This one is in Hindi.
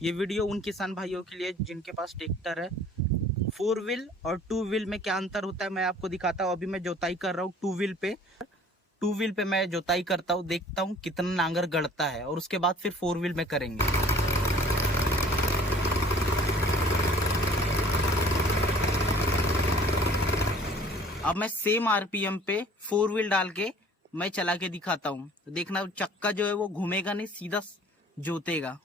ये वीडियो उन किसान भाइयों के लिए जिनके पास ट्रैक्टर है। 4 व्हील और 2 व्हील में क्या अंतर होता है मैं आपको दिखाता हूँ। अभी मैं जोताई कर रहा हूँ 2 व्हील पे। 2 व्हील पे मैं जोताई करता हूँ, देखता हूँ कितना नांगर गड़ता है और उसके बाद फिर 4 व्हील में करेंगे। अब मैं सेम आरपीएम पे 4 व्हील डाल के मैं चला के दिखाता हूँ। देखना चक्का जो है वो घूमेगा नहीं, सीधा जोतेगा।